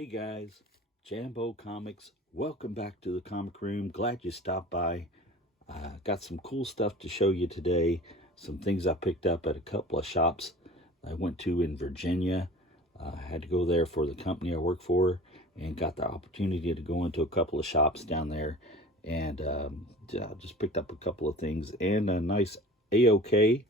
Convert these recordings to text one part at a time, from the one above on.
Hey guys, Jambo Comics. Welcome back to the comic room. Glad you stopped by. Got some cool stuff to show you today. Some things I picked up at a couple of shops I went to in Virginia. I had to go there for the company I work for and got the opportunity to go into a couple of shops down there. And just picked up a couple of things and a nice AOK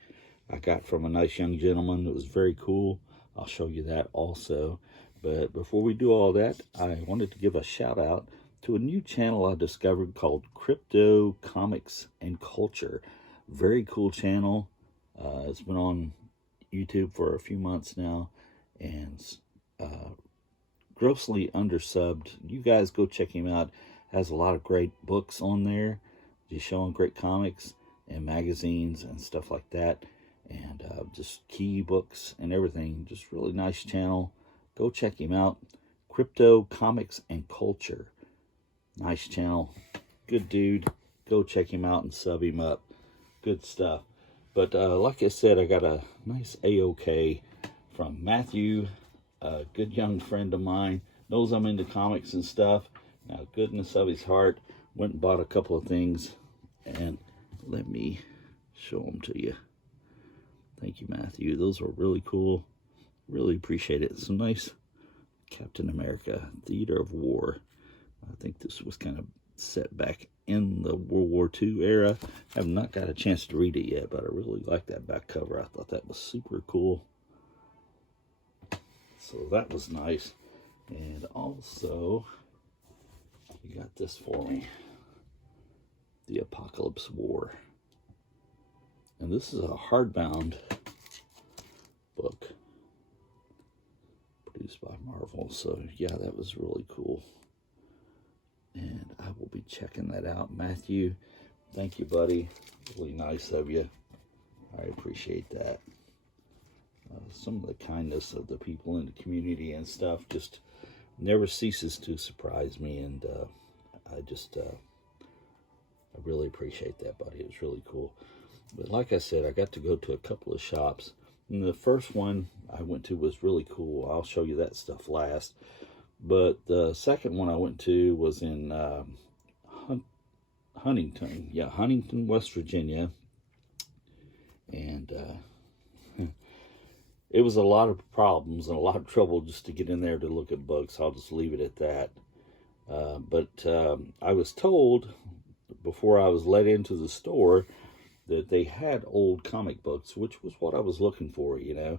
I got from a nice young gentleman. It was very cool. I'll show you that also. But before we do all that, I wanted to give a shout out to a new channel I discovered called Crypto Comics and Culture. Very cool channel. It's been on YouTube for a few months now and grossly undersubbed. You guys go check him out. Has a lot of great books on there. He's showing great comics and magazines and stuff like that. And just key books and everything. Just really nice channel. Go check him out. Crypto Comics and Culture. Nice channel. Good dude. Go check him out and sub him up. Good stuff. But like I said, I got a nice AOK from Matthew. A good young friend of mine. Knows I'm into comics and stuff. Now, goodness of his heart. Went and bought a couple of things. And let me show them to you. Thank you, Matthew. Those were really cool. Really appreciate it. Some nice Captain America, Theater of War. I think this was kind of set back in the World War II era. I have not got a chance to read it yet, but I really like that back cover. I thought that was super cool. So that was nice. And also, you got this for me. The Apocalypse War. And this is a hardbound book. Produced by Marvel. So yeah, that was really cool. And I will be checking that out. Matthew, thank you, buddy. Really nice of you. I appreciate that. Some of the kindness of the people in the community and stuff just never ceases to surprise me. And I really appreciate that, buddy. It was really cool. But like I said, I got to go to a couple of shops. And the first one I went to was really cool. I'll show you that stuff last. But the second one I went to was in Huntington. Yeah, Huntington, West Virginia. And it was a lot of problems and a lot of trouble just to get in there to look at books. I'll just leave it at that. But I was told before I was let into the store that they had old comic books, which was what I was looking for, you know.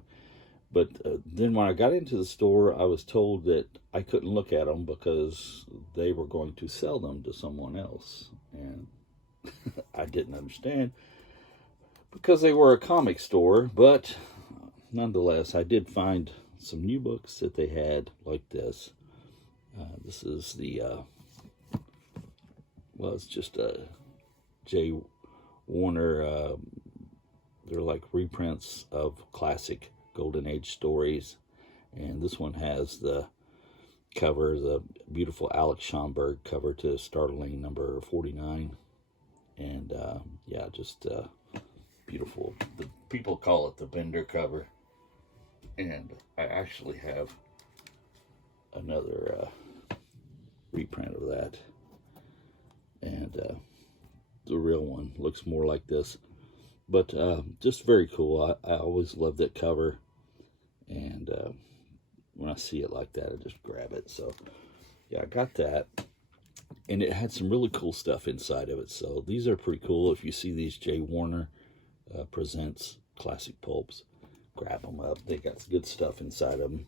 But then when I got into the store, I was told that I couldn't look at them because they were going to sell them to someone else. And I didn't understand because they were a comic store. But nonetheless, I did find some new books that they had like this. This is the, well, it's just a J. Warner. They're like reprints of classic Golden Age stories, and this one has the cover, the beautiful Alex Schomburg cover to startling number 49, and yeah, just beautiful. The people call it the Bender cover, and I actually have another reprint of that, and the real one looks more like this. But just very cool. I always love that cover. And when I see it like that, I just grab it. So, yeah, I got that. And it had some really cool stuff inside of it. So, these are pretty cool. If you see these J. Warner Presents Classic Pulps, grab them up. They got good stuff inside of them.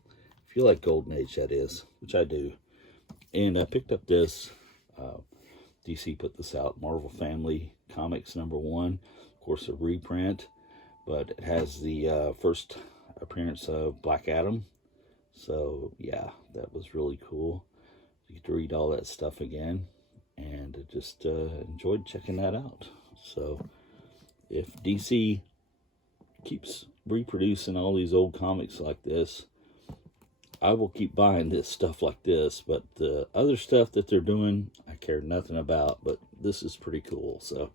If you like Golden Age, that is, which I do. And I picked up this. DC put this out, Marvel Family Comics #1. Of course, a reprint, but it has the first appearance of Black Adam. So yeah, that was really cool. You get to read all that stuff again, and I just enjoyed checking that out. So if DC keeps reproducing all these old comics like this, I will keep buying this stuff like this. But the other stuff that they're doing, I care nothing about, but this is pretty cool. So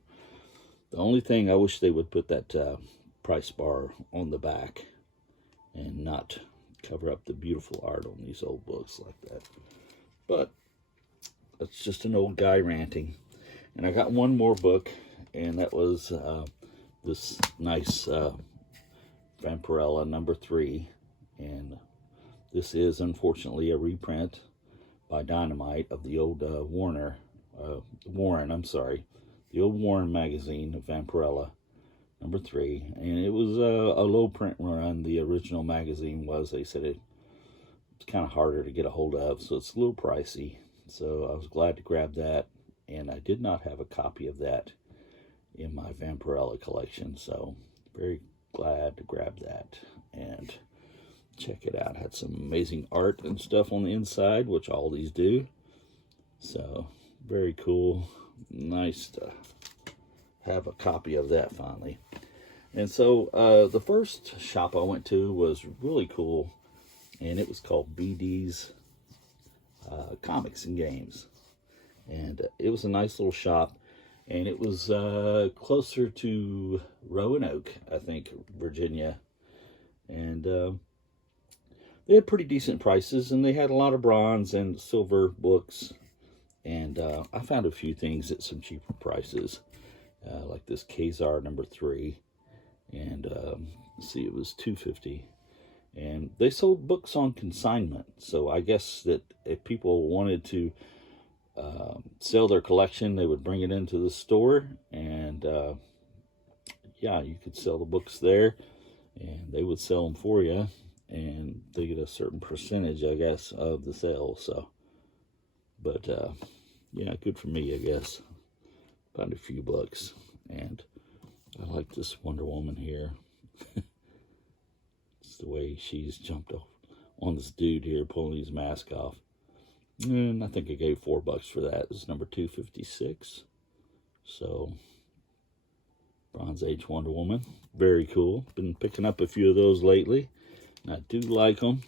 the only thing I wish they would put that price bar on the back and not cover up the beautiful art on these old books like that. But that's just an old guy ranting. And I got one more book, and that was this nice Vampirella #3. And this is unfortunately a reprint by Dynamite of the old Warren, the old Warren magazine of Vampirella #3. And it was a low print run. The original magazine was, they said it's kind of harder to get a hold of, so it's a little pricey. So I was glad to grab that, and I did not have a copy of that in my Vampirella collection, so very glad to grab that and check it out. It had some amazing art and stuff on the inside, which all these do. So very cool. Nice to have a copy of that finally. And so the first shop I went to was really cool, and it was called BD's Comics and Games. And it was a nice little shop, and it was closer to Roanoke, I think, Virginia. And they had pretty decent prices, and they had a lot of bronze and silver books. And I found a few things at some cheaper prices, like this Kazar #3. And let's see, it was $2.50. And they sold books on consignment. So I guess that if people wanted to sell their collection, they would bring it into the store, and yeah, you could sell the books there, and they would sell them for you, and they get a certain percentage, I guess, of the sale. So, but yeah, good for me, I guess. Found a few books, and I like this Wonder Woman here. It's the way she's jumped off on this dude here, pulling his mask off. And I think I gave $4 for that. This is number 256. So, Bronze Age Wonder Woman. Very cool. Been picking up a few of those lately. And I do like them.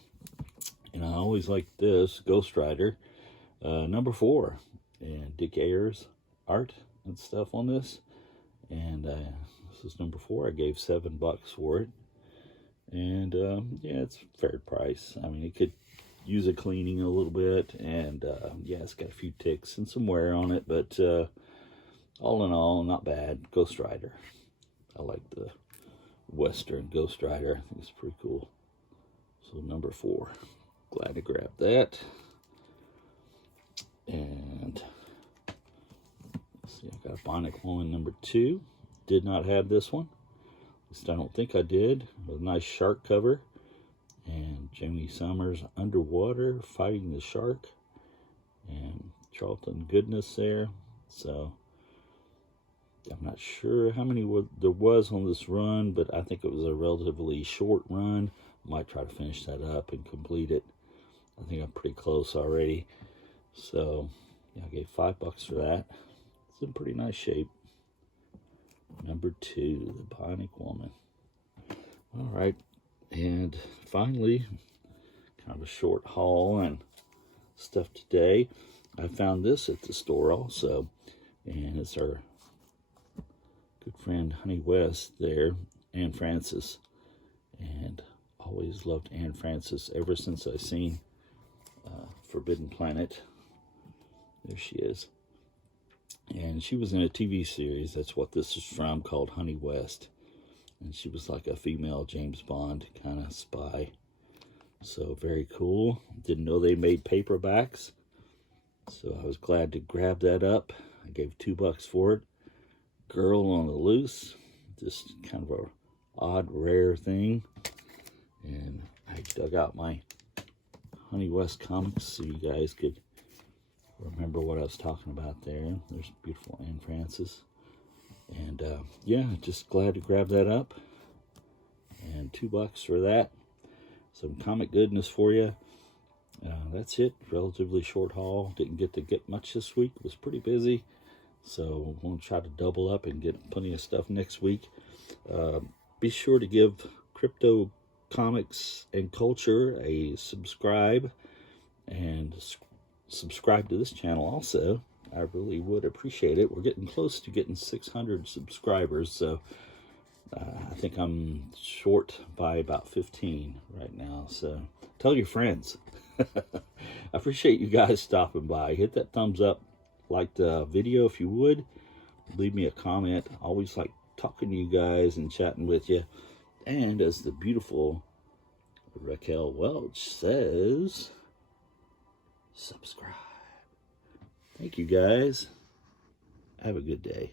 And I always like this, Ghost Rider, #4. And Dick Ayers art and stuff on this. And this is #4. I gave $7 for it. And yeah, it's fair price. I mean, it could use a cleaning a little bit, and yeah, it's got a few ticks and some wear on it, but all in all, not bad. Ghost Rider. I like the Western Ghost Rider. I think it's pretty cool. So #4. Glad to grab that. And let's see, I got a Bionic Woman #2. Did not have this one. At least I don't think I did. With a nice shark cover. And Jamie Summers underwater fighting the shark. And Charlton Goodness there. So I'm not sure how many there was on this run, but I think it was a relatively short run. I might try to finish that up and complete it. I think I'm pretty close already. So yeah, I gave $5 for that. It's in pretty nice shape. #2, the Bionic Woman. All right, and finally, kind of a short haul and stuff today. I found this at the store also, and it's our good friend Honey West there, Anne Francis. And always loved Anne Francis ever since I seen Forbidden Planet. There she is. And she was in a TV series, that's what this is from, called Honey West. And she was like a female James Bond kind of spy. So very cool. Didn't know they made paperbacks. So I was glad to grab that up. I gave $2 for it. Girl on the Loose. Just kind of a odd, rare thing. And I dug out my Honey West comics so you guys could remember what I was talking about there. There's beautiful Anne Francis. And yeah, just glad to grab that up. And $2 for that. Some comic goodness for you. That's it. Relatively short haul. Didn't get to get much this week. It was pretty busy. So I'm going to try to double up and get plenty of stuff next week. Be sure to give Crypto Comics and Culture a subscribe. And subscribe to this channel also. I really would appreciate it. We're getting close to getting 600 subscribers, so I think I'm short by about 15 right now, so tell your friends. I appreciate you guys stopping by. Hit that thumbs up, like the video if you would. Leave me a comment. I always like talking to you guys and chatting with you. And as the beautiful Raquel Welch says, subscribe. Thank you guys. Have a good day.